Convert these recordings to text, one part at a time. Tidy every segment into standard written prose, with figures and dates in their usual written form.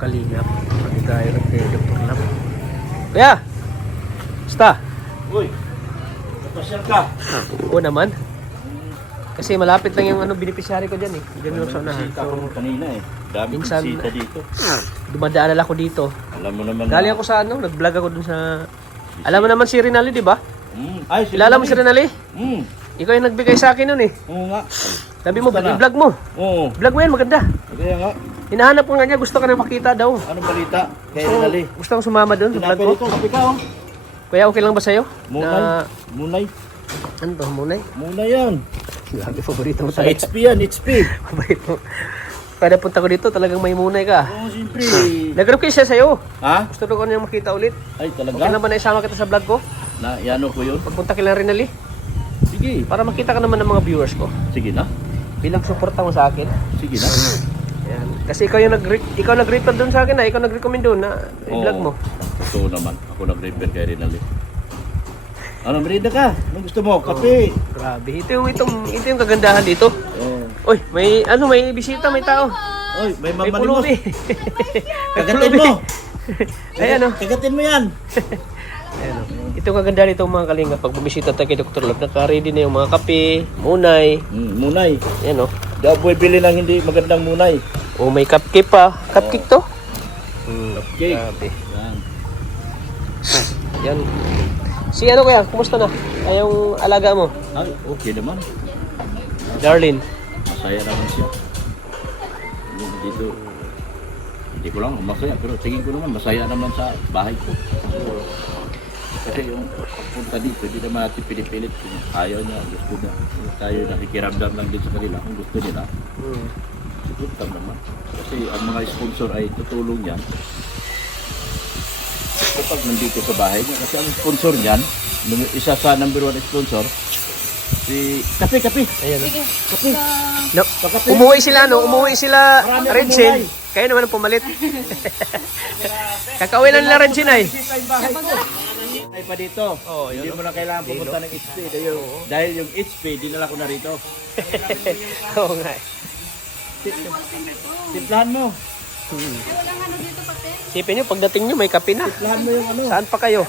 kalingap. Pag-direct kay Dr. Lab. Kaya! Basta! Uy! Napasyal ka! Oo naman. Kasi malapit lang yung beneficiary ko dyan eh. Diyan lang sa unahan. Bisita ko kanina eh. Dami Minsan- bisita dito. Dumadaan ako dito. Alam mo naman Galing ako sa nag-vlog ako dun sa... Alam mo naman si Rinaldi, di ba? Ay, Kilala mo si Rinaldi? Hmm. Ikaw yung nagbigay sa akin nun eh. Oo nga. Sabi mo, Basta na. i-vlog mo. Oo. Vlog mo yan, maganda. Kaya nga. Hinahanap ko nga niya, gusto ka na makita daw. Anong balita? Kaya So, Rinaldi. gusto kong sumama doon sa vlog Tinapay ko. dito, kapi ka oh. Kaya okay lang ba sa'yo? Munay. Na, Munay. ano to, munay? Munay yan. Grabe, paborito mo Sa talaga. HP yan, HP. Paborito mo. Kada punta ko dito, talagang may munay ka. Oo, siyempre. Nag-request siya sa'yo. Ha? Gusto ko niya makita ulit. Ay, Okay lang talaga? ba na isama kita sa vlog ko? Na, yano ko yun? Pagpunta kila Rinaldi. Sige. Para makita ka naman ng mga viewers ko. Sige na. Bilang suporta mo sa akin. Sige na. Yan. Kasi ikaw yung nag-refer doon sa akin na. Ikaw nag-recommend doon na i-vlog mo. Totoo naman. Ako nag-refer kay Rinaldi. Ano, merenda ka? Anong gusto mo? Kape. Grabe. Ito yung kagandahan dito. Oh. Uy, may bisita, may tao. Oy, may May mamalimos. pulubi. Kagatin mo. Ayan o. Kagatin mo yan. Ayan o. Ito yung kagandahan nito mga kalinga. Pag bumisita tayo kay Dr. Lab, naka-ready na yung mga kape, munay. Munay. Ayan o. Di ako bili ng hindi magandang munay. O may cupcake pa. Cupcake to? Cupcake. Grabe. Yan. Yan. Si ano kaya, kumusta na? Ay, yung alaga mo, Ay, okay naman. Darlene. Masaya naman siya. Dito, hindi ko lang masaya, pero tingin ko naman masaya naman sa bahay ko. Kasi yung pagpunta dito, hindi naman natin pinipilit kung ayaw niya, gusto niya. Tayo nakikiramdam lang din sa kanila kung gusto nila. Sigurtam naman. Kasi ang mga sponsor ay tutulong yan. Kapag nandito sa bahay niya, kasi ang sponsor niyan, isa sa number 1 sponsor, si Kape. Ayan o. Kape. No, Pakape. umuwi sila Marami Redsin. umuwi. Kayo naman ang pumalit. Kakauwi na nila Redsin ay. Ay pa dito. Oh, Hindi yun, mo na kailangan pumunta ng HP. Dahil yung HP, dinala ko na rito. Oo nga. Timplahan mo. Sipin nyo, pagdating nyo may kape na. Timplahan mo yung ano. Saan pa kayo?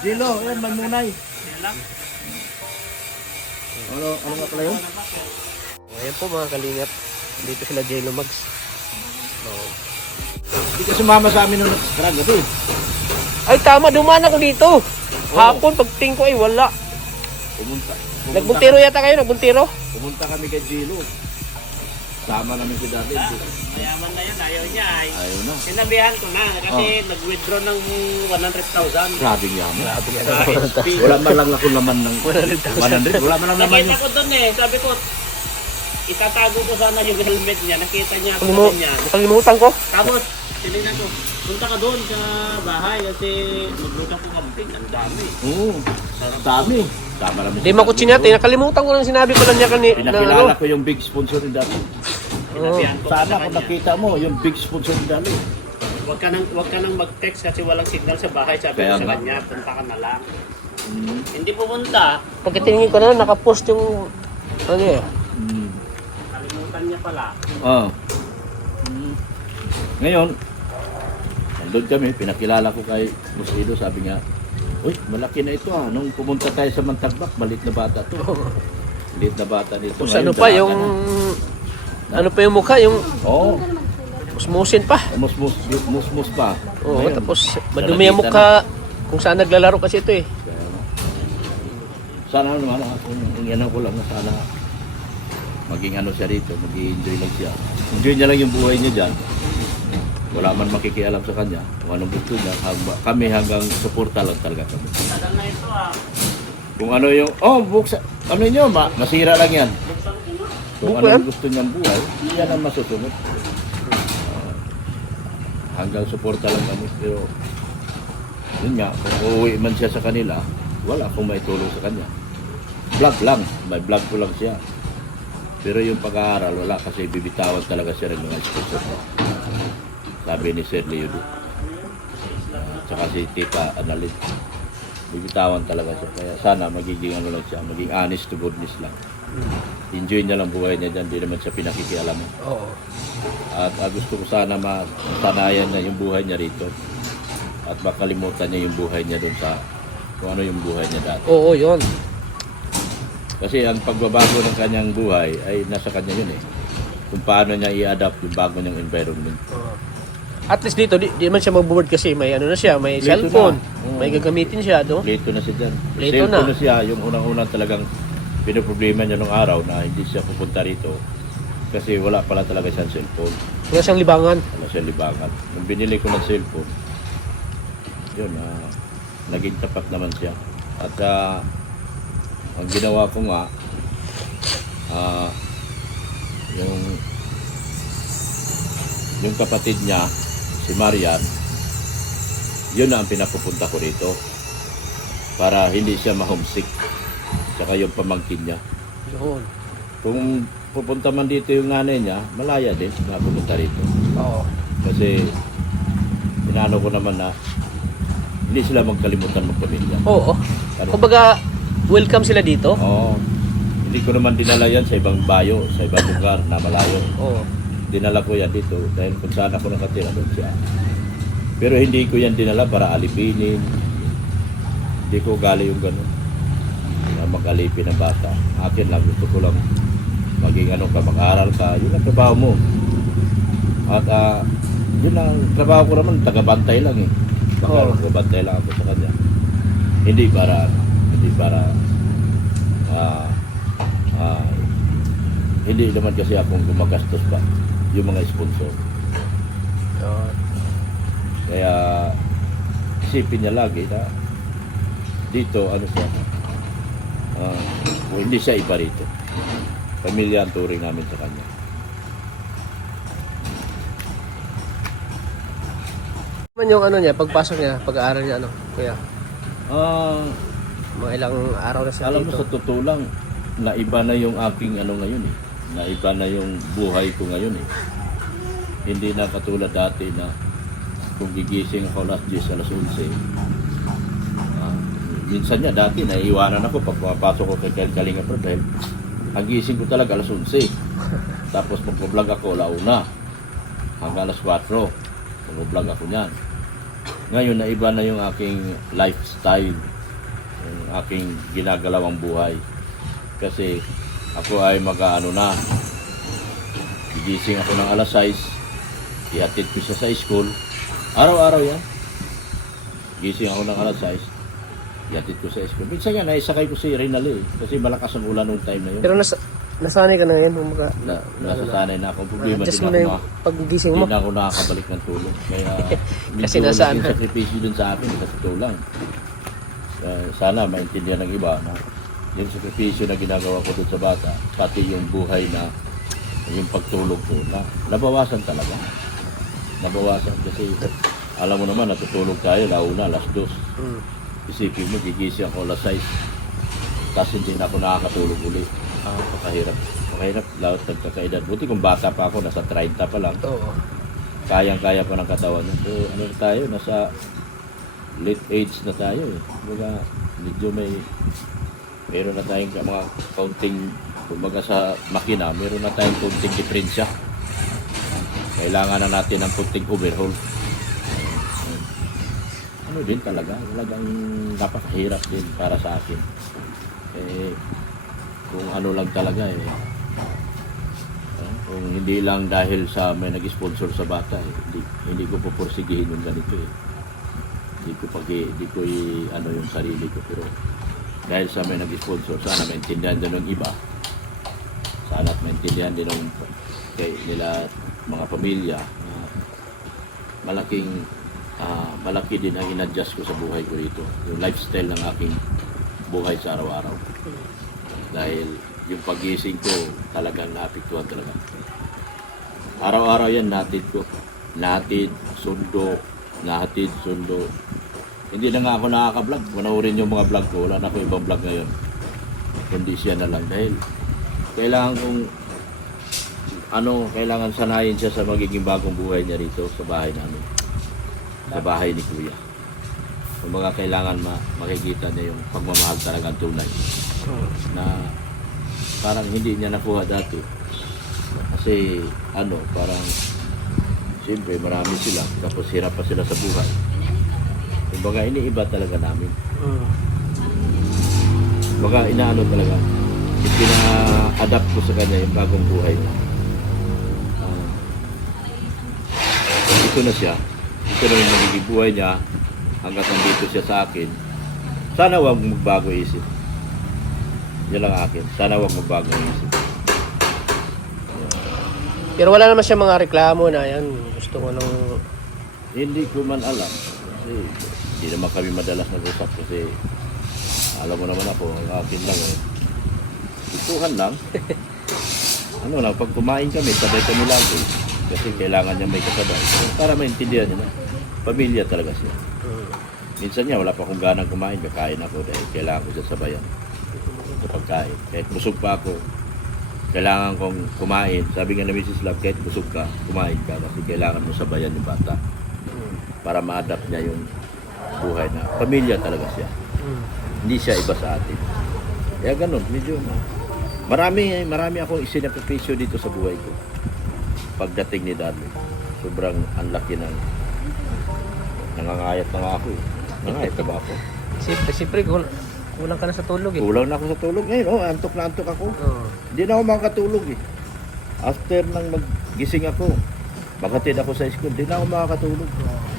Dilo, yan, manmunay. Ano nga pala yun? Ayan po mga kalingap. Dito sila Jello Mags. Hindi ka sumama sa amin nung gabi. Ay tama, dumaan ako dito. Hapon, pagting ko ay wala. Pumunta. Nagbuntiro yata kayo, nagbuntiro? Pumunta kami kay Dilo. Sama namin si David. Mayaman na yun, ayaw niya ay. Ayaw na. Sinabihan ko na kasi nag-withdraw ng 100,000. Grabe yaman. Sa Wala man lang ako laman ng 100. Wala man lang laman Nakita yung... ko doon eh, sabi ko, itatago ko sana yung helmet niya. Nakita niya ako niya. Nakalimutan ko. Tapos, tinignan ko, punta ka doon sa bahay kasi magluto ko camping. Ang dami. Oo. Dami. Tama namin. Di makutsin natin, nakalimutan ko lang sinabi ko lang niya kanina. Pinakilala ko yung big sponsor ni David. Sinabihan ko Sana sa kung kanya. nakita mo, yung big sponsor ni David. Huwag ka nang mag-text kasi walang signal sa bahay. Sabi Kaya ko sa nga. kanya, punta ka na lang. Hindi pumunta. Pagkatingin ko na, nakapost yung... Ano eh? Kalimutan niya pala. Oo. Ngayon, nandun kami, pinakilala ko kay Musido, sabi nga, uy, malaki na ito ha. Nung pumunta tayo sa Mantagbak, malit na bata to. Malit na bata nito. Tapos ano pa, yung... Ano pa yung mukha, yung Oo. musmusin pa. Musmus pa. Oo, Ngayon, tapos madumi ang mukha. Kung saan naglalaro kasi ito eh. kaya nga. Sana naman ako, yung ano ko lang na sana maging ano siya rito, mag-enjoy lang siya. Enjoy niya lang yung buhay niya dyan. Wala man makikialam sa kanya kung anong gusto niya. Kami hanggang suporta lang talaga kami. Tagal na ito ah. Kung ano yung, buksa, ano nyo, masira lang yan. Kung Buko yan? anong gusto niyang buhay, yan ang masusunod. Hanggang suporta lang kami. Pero, yun nga, kung uuwi man siya sa kanila, wala akong may tulong sa kanya. Vlog lang, may vlog ko lang siya. Pero yung pag-aaral, wala kasi bibitawan talaga siya ng mga sponsor. Sabi ni Sir Leo tsaka si Tita Annalyn, bibitawan talaga siya. Kaya sana magiging ano lang siya, maging honest to goodness lang. enjoy niya lang buhay niya dyan, di naman siya pinakikialaman. Oo. At gusto ko sana masanayan na yung buhay niya rito. At makalimutan niya yung buhay niya doon sa kung ano yung buhay niya dati. Oo, yun. Kasi ang pagbabago ng kanyang buhay ay nasa kanya yun eh. Kung paano niya i-adapt yung bago niyang environment. Oo. At least dito, di naman siya mag-board kasi may ano na siya, may Lito cellphone. na. Oo. May gagamitin siya, no? Lito na siya dyan. Lito Cellphone na. na siya, yung unang-unang talagang pinoproblema niya nung araw na hindi siya pupunta rito. Kasi wala pala talaga siyang cellphone. Wala siyang libangan. Wala siyang libangan. Nung binili ko ng cellphone, yun, naging tapat naman siya. At ang ginawa ko nga, yung kapatid niya, si Marian, yun na ang pinapupunta ko rito para hindi siya ma-homesick. Tsaka yung pamangkin niya. Yun. Kung pupunta man dito yung nanay niya, malaya din na pupunta rito. Oo. Kasi inano ko naman na hindi sila magkalimutan magpamilya. Oo. Kumbaga, welcome sila dito. Oo. Hindi ko naman dinala yan sa ibang bayo, sa ibang lugar na malayo. Oo. Dinala ko yan dito dahil kung saan ako nakatira doon siya. Pero hindi ko yan dinala para alipinin. Hindi ko gali yung gano'n. Na mag-alipin ng bata. Akin lang, gusto ko lang maging ano ka, mag-aral ka. Yun ang trabaho mo. At yun ang trabaho ko naman, taga-bantay lang eh. Baka taga-bantay lang ako sa kanya. Hindi para hindi naman kasi akong gumagastos pa yung mga sponsor. Yun. Kaya isipin niya lagi na dito ano siya hindi siya iba rito. Pamilya ang turing namin sa kanya. Man yung ano niya, pagpasok niya, pag-aaral niya, ano, kuya? Mga ilang araw na siya Alam mo dito. sa totoo lang, naiba na yung aking ano ngayon eh. Naiba na yung buhay ko ngayon eh. Hindi na katulad dati na kung gigising ako alas 10, alas 11. Minsan niya dati, naiiwanan ako pag pumapasok ko kay Kalinga Prab dahil ang gising ko talaga alas 11. Tapos magpo-vlog ako launa hanggang alas 4. Mag-vlog ako niyan. Ngayon, naiba na yung aking lifestyle, yung aking ginagalawang buhay. Kasi ako ay mag-ano na, gigising ako ng alas 6, ihatid ko siya sa school. Araw-araw yan. Gising ako ng alas 6, ihatid ko sa school. Minsan yan, naisakay ko si Rinaldo eh, kasi malakas ang ulan noong time na yun. Pero nasanay ka na ngayon, kumbaga. Nasasanay na akong problema. Adjust Din mo na ako yung paggising mo. Hindi na ako nakakabalik ng tulong. Kaya Kasi medyo nasaan? naging sakripisyo din sa akin, sa totoo lang. Sana maintindihan ng iba na yung sakripisyo na ginagawa ko doon sa bata, pati yung buhay na yung pagtulog ko, na nabawasan talaga. Nabawasan kasi alam mo naman, natutulog tayo, launa, alas 2. Isipin mo, gigising ako alas 6. Tapos hindi na ako nakakatulog ulit. Pakahirap. Pakahirap, lahat nagkakaedad. Buti kung bata pa ako, nasa 30 pa lang. Oo. Kayang-kaya pa ng katawan niya. So, ano na tayo, nasa late age na tayo eh. Medyo meron na tayong mga counting, kumbaga sa makina, meron na tayong counting diferensya. Kailangan na natin ng counting overhaul. Ano din talagang napakahirap din para sa akin. Kung ano lang talaga kung hindi lang dahil sa may nag-sponsor sa bata hindi ko pupursigihin yung ganito hindi ko ano yung sarili ko, pero dahil sa may nag-sponsor, sana maintindihan din ng iba, sana maintindihan din ng nila mga pamilya, malaki din ang in-adjust ko sa buhay ko rito, yung lifestyle ng aking buhay sa araw-araw. Dahil yung pagising ko talagang naapektuhan talaga. Araw-araw yan nahatid ko. Sundo. Hindi na nga ako nakaka-vlog. Manoorin yung mga vlog ko. Wala na ako ibang vlog ngayon. Kundi siya na lang. Dahil kailangan kong kailangan sanayin siya sa magiging bagong buhay niya rito sa bahay namin. Sa bahay ni Kuya. Kung mga kailangan makikita niya yung pagmamahal talaga tunay. Na parang hindi niya nakuha dati. Kasi ano, parang siyempre marami sila, tapos hirap pa sila sa buhay. Kumbaga iniiba talaga namin. Kumbaga inaano talaga, ipina-adapt ko sa kanya yung bagong buhay mo. Ito na siya, ito na yung magiging buhay niya hanggat nandito siya sa akin. Sana wag magbago isip. Yan lang akin. Sana wag magbago isip. Pero wala naman siya mga reklamo na yan. Gusto ko nung... Hindi ko man alam. Kasi hindi naman kami madalas nag-usap kasi alam mo naman ako, ang akin lang eh. Ituhan lang. Ano lang, pag kumain kami, sabay kami lagi. Kasi kailangan niya may kasabay. Para maintindihan niya na. Pamilya talaga siya. Minsan niya, wala pa akong ganang kumain, kakain ako dahil kailangan ko siya sabayan sa pagkain. Kahit busog pa ako, kailangan kong kumain. Sabi nga na Mrs. Love, kahit busog ka, kumain ka kasi kailangan mo sabayan yung bata para ma-adapt niya yung buhay na pamilya talaga siya. Hindi siya iba sa atin. Kaya ganun, medyo marami akong isinakripisyo dito sa buhay ko. Pagdating ni Darwin, sobrang ang laki ng nangangayat na nga ako eh. Nangangayat na ba ako? Siyempre, kulang ka na sa tulog eh. Kulang na ako sa tulog ngayon, antok na antok ako. Hindi na ako makakatulog eh. After nang maggising ako, maghatid ako sa school, hindi na ako makakatulog.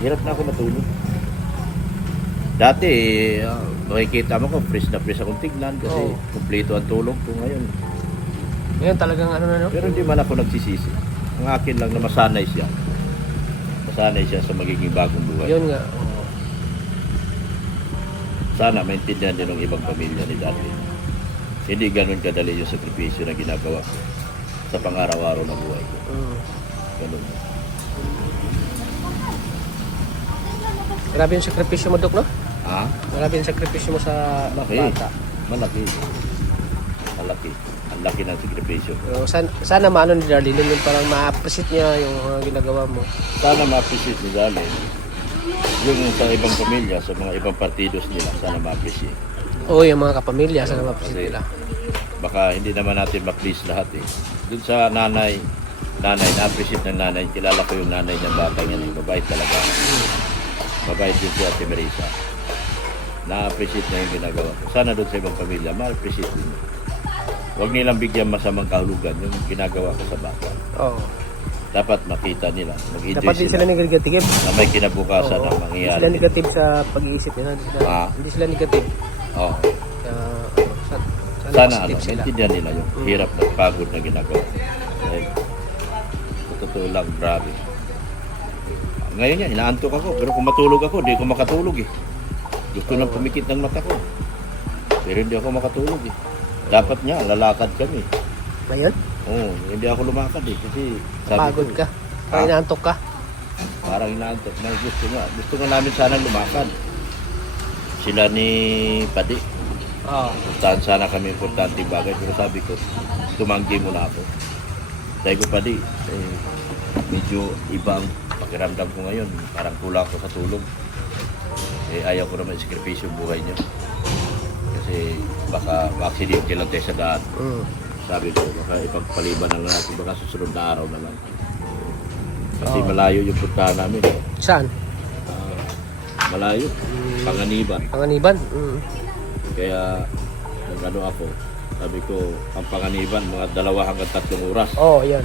Hirap na ako matulog. Dati, makikita mo ko, fresh na fresh akong tignan kasi kumpleto ang tulog ko ngayon. Ngayon talagang ano na no? Pero hindi man ako nagsisisi. Ang akin lang na masanay siya. Masanay siya sa magiging bagong buhay. Yun nga. Sana maintindihan din ng ibang pamilya ni Daddy. Hindi ganun kadali yung sakripisyo na ginagawa ko sa pang-araw-araw na buhay ko. Ganun. Grabe yung sakripisyo mo, Dok, no? Ha? Grabe yung sakripisyo mo sa bata. Malaki. Malaki. Ang laki ng sakripisyo. Sana maano ni Darlene yung parang ma-appreciate niya yung ginagawa mo. Sana ma-appreciate ni Daddy. Yung sa ibang pamilya, sa mga ibang partidos nila, sana ma-appreciate. Oo, yung mga kapamilya, sana ma-appreciate nila. Baka hindi naman natin ma-please lahat eh. Doon sa nanay, na-appreciate ng nanay. Kilala ko yung nanay ng bata niya, yung mabait talaga. Mabait din si Ate Marisa. Na-appreciate na yung ginagawa ko. Sana doon sa ibang pamilya, ma-appreciate din. Huwag nilang bigyan masamang kahulugan yung ginagawa ko sa bata. Oo. Dapat makita nila, mag-enjoy Dapat din sila negative. na may kinabukasan na Hindi mangyayari. sila negative sa pag-iisip nila. Hindi sila negative. Oo. Kaya, Sana positive sila. maintindihan nila yung hirap at pagod na ginagawa. Dahil, sa totoo lang, grabe. Ngayon yan, inaantok ako. Pero kung matulog ako, di ako makatulog eh. Gusto nang pumikit ng mata ko. Pero hindi ako makatulog eh. Dapat nga, lalakad kami. Ngayon? Oo, hindi ako lumakad eh. Kasi sabi Pagod ko, ka. Parang inaantok ka. parang inaantok. May gusto nga namin sana lumakad. Sila ni Padi. Oo. Puntahan sana kami importanteng bagay. Pero sabi ko, tumanggi muna ako. Sabi ko, Padi, medyo ibang pakiramdam ko ngayon. Parang kulang ko sa tulog. Ayaw ko naman isakripisyo yung buhay niyo. Kasi baka ma-accidente lang tayo sa daan. Sabi ko, baka ipagpaliban na lang natin. Baka susunod na araw na lang. Kasi malayo yung puntahan namin. Saan? Malayo. Panganiban. Panganiban? Kaya, nung ano ako, sabi ko, ang Panganiban, mga 2 hanggang 3 oras. Oo, yan.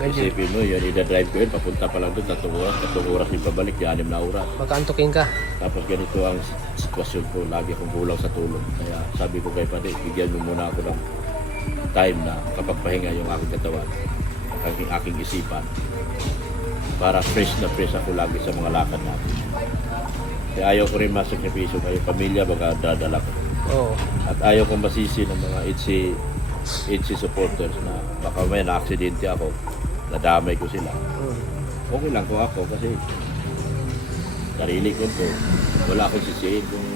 Ganyan. Isipin mo, yun, ida-drive ko yun, papunta pa lang doon, 3 oras yung pabalik, 6 na oras. Magkaantukin ka. Tapos ganito ang sitwasyon ko, lagi akong kulang sa tulog. Kaya sabi ko kay Pati, bigyan mo muna ako ng time na kapagpahinga yung aking katawan, aking isipan, para fresh na fresh ako lagi sa mga lakad natin. Kaya ayaw ko rin masakripisyo kayo, pamilya, baka dadala ko. Oo. At ayaw kong masisi ng mga ITSI supporters na baka may na-aksidente ako, nadamay ko sila. Okay lang ko ako kasi sarili ko to. Wala akong sisihin kung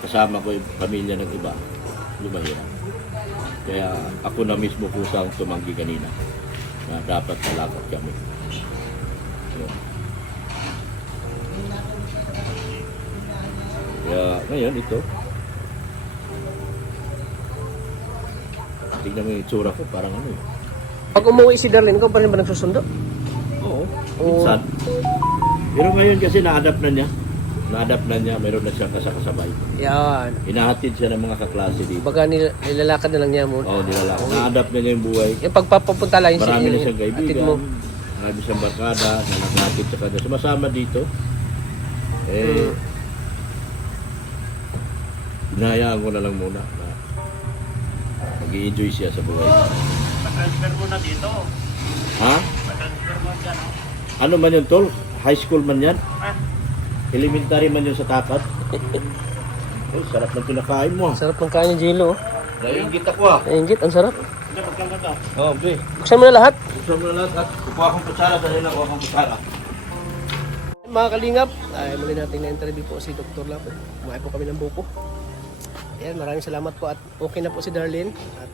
kasama ko yung pamilya ng iba. Lumahirap. Kaya ako na mismo kusang tumanggi kanina na dapat nalakad kami. Yun. Kaya ngayon ito, tignan mo yung itsura ko, parang ano eh. Pag umuwi si Darlene, ikaw pa rin ba nagsusundo? Oo, Oo. minsan. Pero ngayon kasi na-adapt na niya. Na-adapt na niya, mayroon na siya kasabay. Yan. Hinahatid siya ng mga kaklase dito. Baga nilalakad na lang niya mo. Oo, nilalaki. Na-adapt na niya yung buhay. Yung pagpapapunta lang yung Marami na siyang atid kaibigan. mo. Marami siyang barkada, na naghatid sa kanya. Sumasama dito. Eh, hinahayaan ko na lang muna na mag-i-enjoy siya sa buhay. Pa-transfer mo na dito. Ha? Pa-transfer mo dyan. Ano man yun, tol? High school man yan? Ah, Elementary man yun sa tapat? Eh, sarap ng pinakain mo. Sarap ng kain yung Jilo. Naiingit ako ah. Nainggit, ang sarap. hindi, magkaganda. Oo, be. Buksan mo na lahat. Gusto mo na lahat at kukuha akong kutsara dahil lang kukuha akong kutsara. Mga kalingap, ay muli natin na-interview po si Dr. Lab. Kumain po kami ng buko. Ayan, maraming salamat po at okay na po si Darlene. At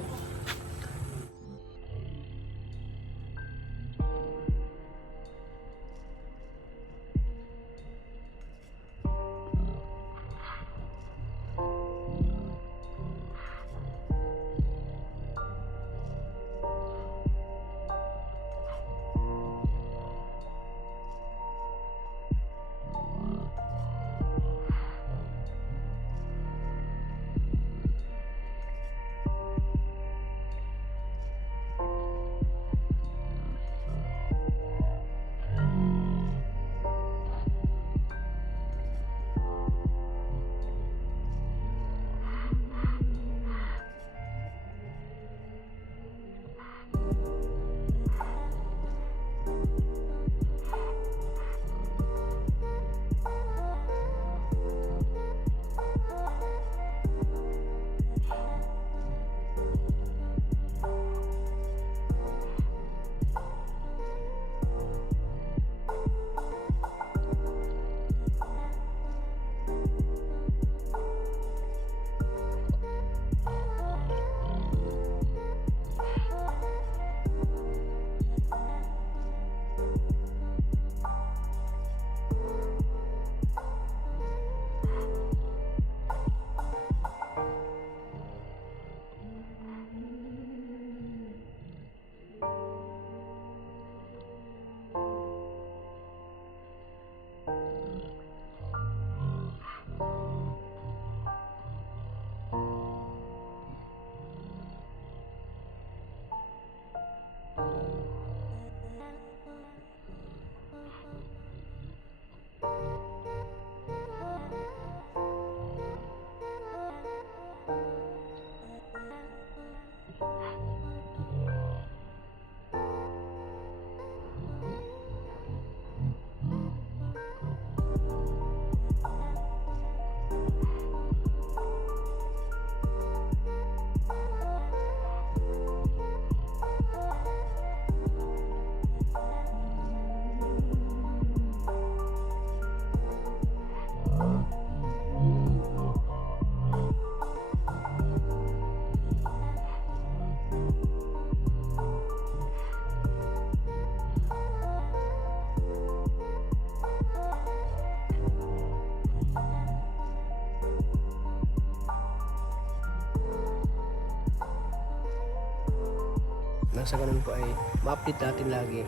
nang sa ganun po ay ma-update natin lagi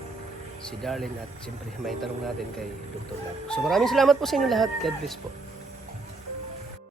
si Darlene at siyempre may tanong natin kay Dr. Lab. So maraming salamat po sa inyo lahat. God bless po.